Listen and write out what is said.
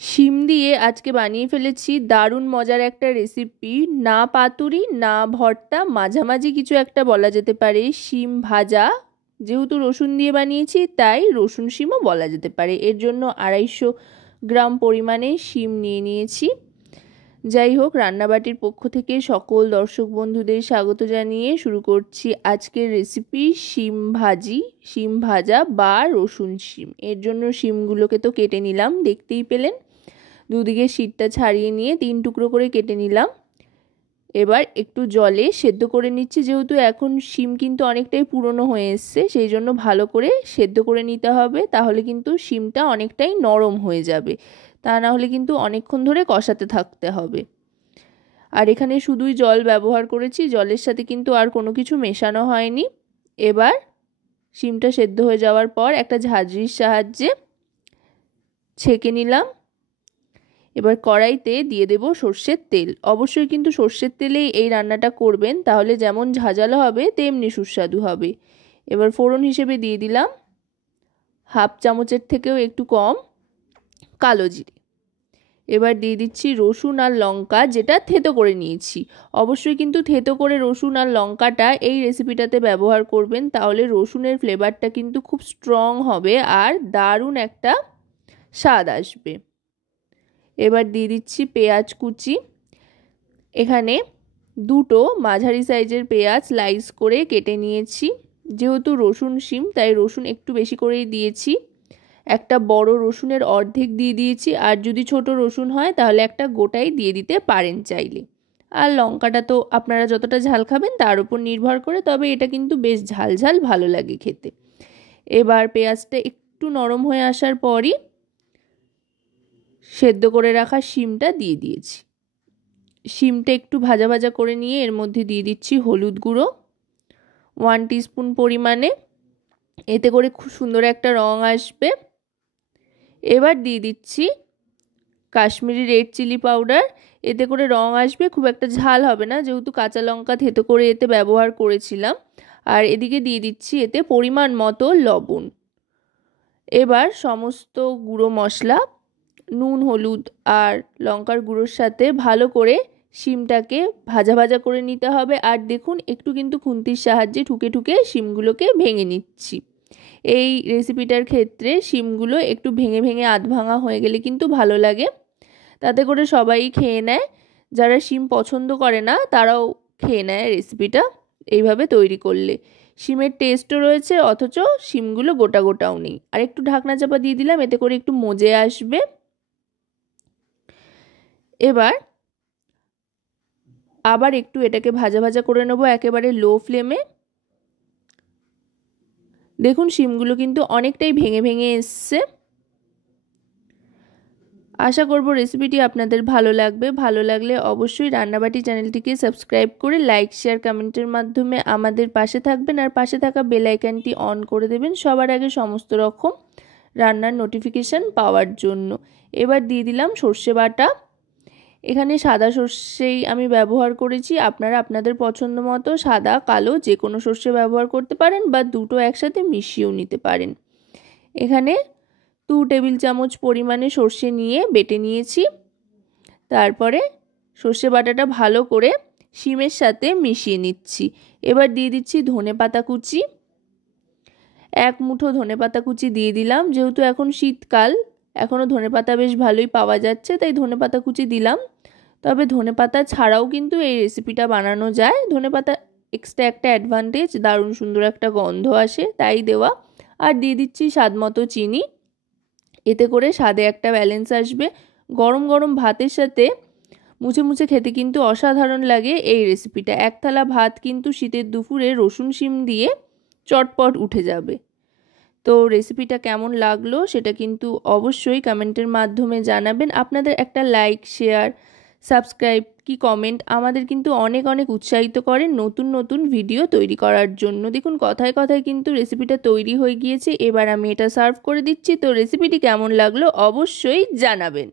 শিম দিয়ে আজকে বানিয়ে ফেলেছি দারুণ মজার একটা রেসিপি। না পাতুরি না ভর্তা, মাঝামাঝি কিছু একটা বলা যেতে পারে। শিম ভাজা, যেহেতু রসুন দিয়ে বানিয়েছি তাই রসুন শিমও বলা যেতে পারে। এর জন্য 250 গ্রাম পরিমাণে শিম নিয়ে নিয়েছি। যাই হোক, রান্নাবাটির পক্ষ থেকে সকল দর্শক বন্ধুদের স্বাগত জানিয়ে শুরু করছি আজকের রেসিপি শিম ভাজা বা রসুন শিম। এর জন্য শিমগুলোকে তো কেটে নিলাম, দেখতেই পেলেন। দুদিকে শীতটা ছাড়িয়ে নিয়ে 3 টুকরো করে কেটে নিলাম। এবার একটু জলে সেদ্ধ করে নিচ্ছি, যেহেতু এখন শিম কিন্তু অনেকটাই পুরনো হয়ে এসছে, সেই জন্য ভালো করে সেদ্ধ করে নিতে হবে। তাহলে কিন্তু শিমটা অনেকটাই নরম হয়ে যাবে, তা না হলে কিন্তু অনেকক্ষণ ধরে কষাতে থাকতে হবে। আর এখানে শুধুই জল ব্যবহার করেছি, জলের সাথে কিন্তু আর কোনো কিছু মেশানো হয়নি। এবার শিমটা সেদ্ধ হয়ে যাওয়ার পর একটা ঝাঁঝরির সাহায্যে ছেঁকে নিলাম। এবার কড়াইতে দিয়ে দেব সর্ষের তেল। অবশ্যই কিন্তু সর্ষের তেলেই এই রান্নাটা করবেন, তাহলে যেমন ঝাঁঝালো হবে তেমনি সুস্বাদু হবে। এবার ফোড়ন হিসেবে দিয়ে দিলাম 1/2 চামচের থেকেও একটু কম কালো জিরে। এবার দিয়ে দিচ্ছি রসুন আর লঙ্কা, যেটা থেতো করে নিয়েছি। অবশ্যই কিন্তু থেতো করে রসুন আর লঙ্কাটা এই রেসিপিটাতে ব্যবহার করবেন, তাহলে রসুনের ফ্লেভারটা কিন্তু খুব স্ট্রং হবে আর দারুণ একটা স্বাদ আসবে। এবার দিয়ে দিচ্ছি পেঁয়াজ কুচি। এখানে 2টো মাঝারি সাইজের পেঁয়াজ স্লাইস করে কেটে নিয়েছি। যেহেতু রসুন শিম তাই রসুন একটু বেশি করেই দিয়েছি। একটা বড় রসুনের অর্ধেক দিয়ে দিয়েছি, আর যদি ছোট রসুন হয় তাহলে একটা গোটাই দিয়ে দিতে পারেন চাইলে। আর লঙ্কাটা তো আপনারা যতটা ঝাল খাবেন তার উপর নির্ভর করে, তবে এটা কিন্তু বেশ ঝাল ঝাল ভালো লাগে খেতে। এবার পেঁয়াজটা একটু নরম হয়ে আসার পরই সেদ্ধ করে রাখা শিমটা দিয়ে দিয়েছি। শিমটা একটু ভাজা ভাজা করে নিয়ে এর মধ্যে দিয়ে দিচ্ছি হলুদ গুঁড়ো 1 টিস্পুন পরিমাণে, এতে করে খুব সুন্দর একটা রং আসবে। এবার দিয়ে দিচ্ছি কাশ্মীরি রেড চিলি পাউডার, এতে করে রং আসবে, খুব একটা ঝাল হবে না, যেহেতু কাঁচা লঙ্কা থেতো করে এতে ব্যবহার করেছিলাম। আর এদিকে দিয়ে দিচ্ছি এতে পরিমাণ মতো লবণ। এবার সমস্ত গুঁড়ো মশলা, নুন হলুদ আর লঙ্কার গুঁড়োর সাথে ভালো করে শিমটাকে ভাজা ভাজা করে নিতে হবে। আর দেখুন, একটু কিন্তু খুন্তির সাহায্যে ঠুকে ঠুকে শিমগুলোকে ভেঙে নিচ্ছি। এই রেসিপিটার ক্ষেত্রে শিমগুলো একটু ভেঙে ভেঙে আধ ভাঙা হয়ে গেলে কিন্তু ভালো লাগে, তাতে করে সবাই খেয়ে নেয়। যারা শিম পছন্দ করে না তারাও খেয়ে নেয় রেসিপিটা এইভাবে তৈরি করলে। শিমের টেস্টও রয়েছে, অথচ শিমগুলো গোটা গোটাও নেই। আর একটু ঢাকনা চাপা দিয়ে দিলাম, এতে করে একটু মজে আসবে। এবার আবার একটু এটাকে ভাজা ভাজা করে নেবো একেবারে লো ফ্লেমে। দেখুন, শিমগুলো কিন্তু অনেকটাই ভেঙে ভেঙে এসছে। আশা করব রেসিপিটি আপনাদের ভালো লাগবে। ভালো লাগলে অবশ্যই রান্নাবাটি চ্যানেলটিকে সাবস্ক্রাইব করে লাইক শেয়ার কমেন্টের মাধ্যমে আমাদের পাশে থাকবেন, আর পাশে থাকা বেল আইকনটি অন করে দেবেন সবার আগে সমস্ত রকম রান্নার নোটিফিকেশান পাওয়ার জন্য। এবার দিয়ে দিলাম সর্ষে বাটা। এখানে সাদা সর্ষেই আমি ব্যবহার করেছি, আপনারা আপনাদের পছন্দ মতো সাদা কালো যে কোনো সর্ষে ব্যবহার করতে পারেন, বা দুটো একসাথে মিশিয়েও নিতে পারেন। এখানে 2 টেবিল চামচ পরিমাণে সর্ষে নিয়ে বেটে নিয়েছি। তারপরে সর্ষে বাটাটা ভালো করে শিমের সাথে মিশিয়ে নিচ্ছি। এবার দিয়ে দিচ্ছি ধনেপাতা কুচি। 1 মুঠো ধনেপাতা কুচি দিয়ে দিলাম, যেহেতু এখন শীতকাল এখনও ধনেপাতা বেশ ভালোই পাওয়া যাচ্ছে, তাই ধনেপাতা কুচি দিলাম। তবে ধনেপাতা ছাড়াও কিন্তু এই রেসিপিটা বানানো যায়। ধনেপাতা এক্সট্রা একটা অ্যাডভান্টেজ, দারুণ সুন্দর একটা গন্ধ আসে, তাই দেওয়া। আর দিয়ে দিচ্ছি স্বাদ মতো চিনি, এতে করে স্বাদে একটা ব্যালেন্স আসবে। গরম গরম ভাতের সাথে মুছে মুছে খেতে কিন্তু অসাধারণ লাগে এই রেসিপিটা। 1 থালা ভাত কিন্তু শীতের দুপুরে রসুন শিম দিয়ে চটপট উঠে যাবে। তো রেসিপিটা কেমন লাগলো সেটা কিন্তু অবশ্যই কমেন্টের মাধ্যমে জানাবেন। আপনাদের একটা লাইক শেয়ার সাবস্ক্রাইব কি কমেন্ট আমাদের কিন্তু অনেক অনেক উৎসাহিত করে নতুন নতুন ভিডিও তৈরি করার জন্য। দেখুন, কথায় কথায় কিন্তু রেসিপিটা তৈরি হয়ে গিয়েছে। এবার আমি এটা সার্ভ করে দিচ্ছি। তো রেসিপিটি কেমন লাগলো অবশ্যই জানাবেন।